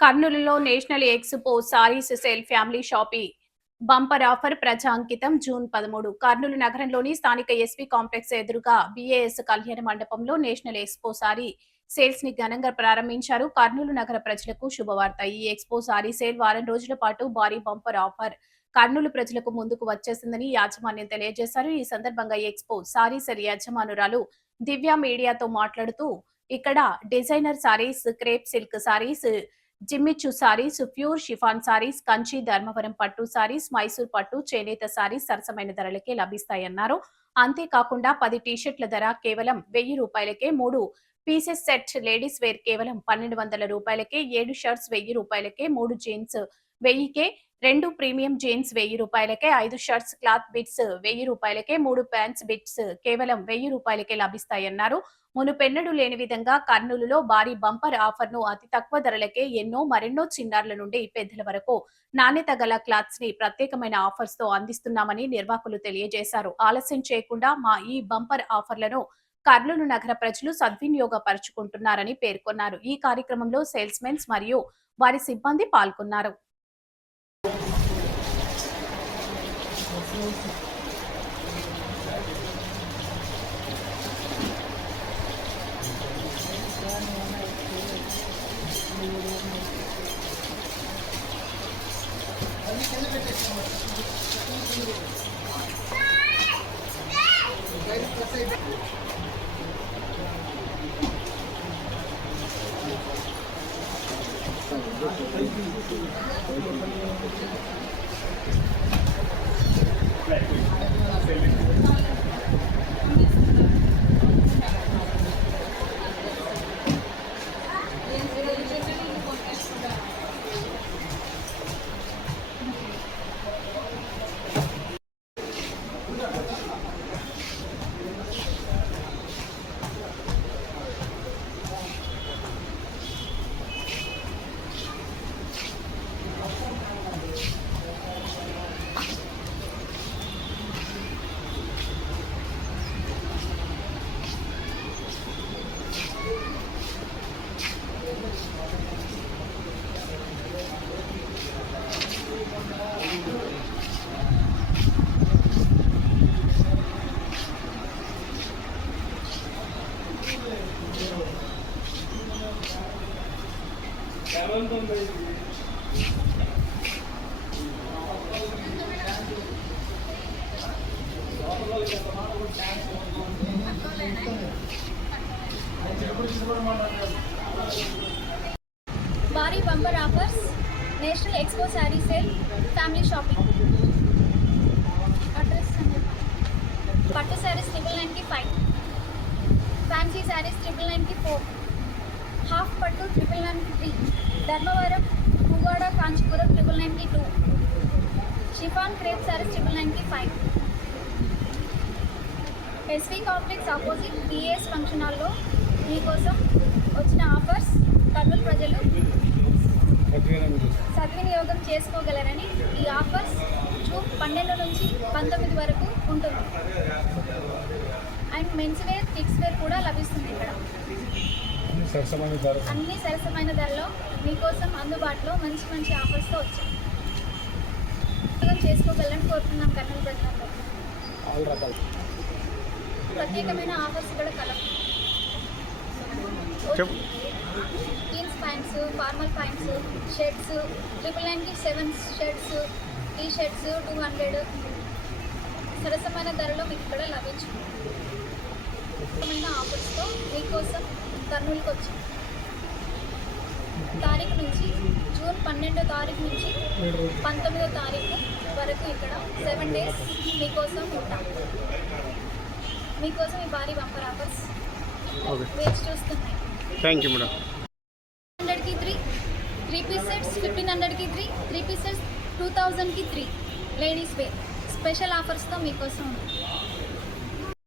కర్నూలులో national expo saris sale family shopping bumper offer ప్రజాంకితం June 13. Kurnool నగరంలోని స్థానిక ఎస్వి కాంప్లెక్స్ ఎదురుగా బీఏఎస్ కళ్యాణ మండపంలో నేషనల్ ఎక్స్‌పో సారీ సేల్స్ ని ఘనంగా ప్రారంభించారు. కర్నూలు నగర ప్రజలకు శుభవార్త. ఈ ఎక్స్‌పో సారీ సేల్ వారం రోజుల పాటు భారీ బంపర్ ఆఫర్ కర్నూలు ప్రజలకు ముందుకు వచ్చేసిందని యాజమాన్యం తెలియజేశారు. ఈ సందర్భంగా ఎక్స్‌పో సారీ సేల్ యజమానురాలు దివ్య మీడియాతో మాట్లాడుతూ ఇక్కడ designer saris, crepe silk saris, జిమ్మిచ్చు సారీస్, ప్యూర్ షిఫాన్ సారీస్, కంచి ధర్మవరం పట్టు సారీస్, మైసూర్ పట్టు, చేనేత సారీస్ సరసమైన ధరలకే లభిస్తాయన్నారు. అంతేకాకుండా 10 టీషర్ట్ల ధర కేవలం 1000 రూపాయలకే, 3 పీసెస్ సెట్ లేడీస్ వేర్ కేవలం 1200 రూపాయలకే, 7 షర్ట్స్ 1000 రూపాయలకే, 3 జీన్స్ 1000కే, 2 ప్రీమియం జీన్స్ 1000 రూపాయలకే, 5 షర్ట్స్ క్లాత్ బిట్స్ 1000 రూపాయలకే, 3 ప్యాంట్స్ బిట్స్ కేవలం 1000 రూపాయలకే లభిస్తాయన్నారు. మునుపెన్నడూ లేని విధంగా కర్నూలులో భారీ బంపర్ ఆఫర్ ను అతి తక్కువ ధరలకే మరెన్నో చిన్నారుల నుండి పెద్దల వరకు నాణ్యత గల క్లాత్స్ ని ప్రత్యేకమైన ఆఫర్స్ తో అందిస్తున్నామని నిర్వాహకులు తెలియజేశారు. ఆలస్యం చేయకుండా మా ఈ బంపర్ ఆఫర్లను కర్నూలు నగర ప్రజలు సద్వినియోగపరుచుకుంటున్నారని పేర్కొన్నారు. ఈ కార్యక్రమంలో సేల్స్ మెన్స్ మరియు వారి సిబ్బంది పాల్గొన్నారు. భారీ bumper offers national expo sari sale family shopping. Address పట్టు శారీస్ 999కి 5, ఫ్యాన్సీ శారీస్ 999కి 4, హాఫ్ పట్టు 999కి 3, ధర్మవరం పువ్వాడ కాంచీపురం 999కి 2, షిఫాన్ క్రేప్ శారీస్ 999కి 5. SV complex opposite BAS function హాల్లో మీకోసం వచ్చిన ఆఫర్స్ కర్నూలు ప్రజలు సద్వినియోగం చేసుకోగలరని. ఈ ఆఫర్స్ జూన్ 12 నుంచి 19 వరకు ఉంటుంది. And men's wear, kids wear కూడా లభిస్తుంది. ఇక్కడ అన్ని సరసమైన ధరలో మీకోసం అందుబాటులో మంచి మంచి ఆఫర్స్తో వచ్చాయి. చేసుకోగలరని కోరుతున్నాం. కర్నూలు ప్రజలందరూ ప్రత్యేకమైన ఆఫర్స్ కూడా కలవు. Jeans pants, formal pants, shirts 999కి 7 షర్ట్స్, టీ షర్ట్స్ 200 సరసమైన ధరలో మీకు ఇక్కడ లభించింది. ఆఫర్స్తో మీకోసం కర్నూలుకి వచ్చాం. తారీఖు నుంచి జూన్ 12వ తారీఖు నుంచి 19వ తారీఖు వరకు ఇక్కడ 7 డేస్ మీకోసం ఉంటాం. మీకోసం ఈ భారీ బంపర్ ఆఫర్స్ వేచి చూస్తున్నాయి. Thank you madam. 100కి 3 పీస్ సెట్స్ 1500కి 3 పీస్ సెట్స్ 2000కి 3 లేడీస్ వేర్ స్పెషల్ ఆఫర్స్తో మీకోసం ఉంది.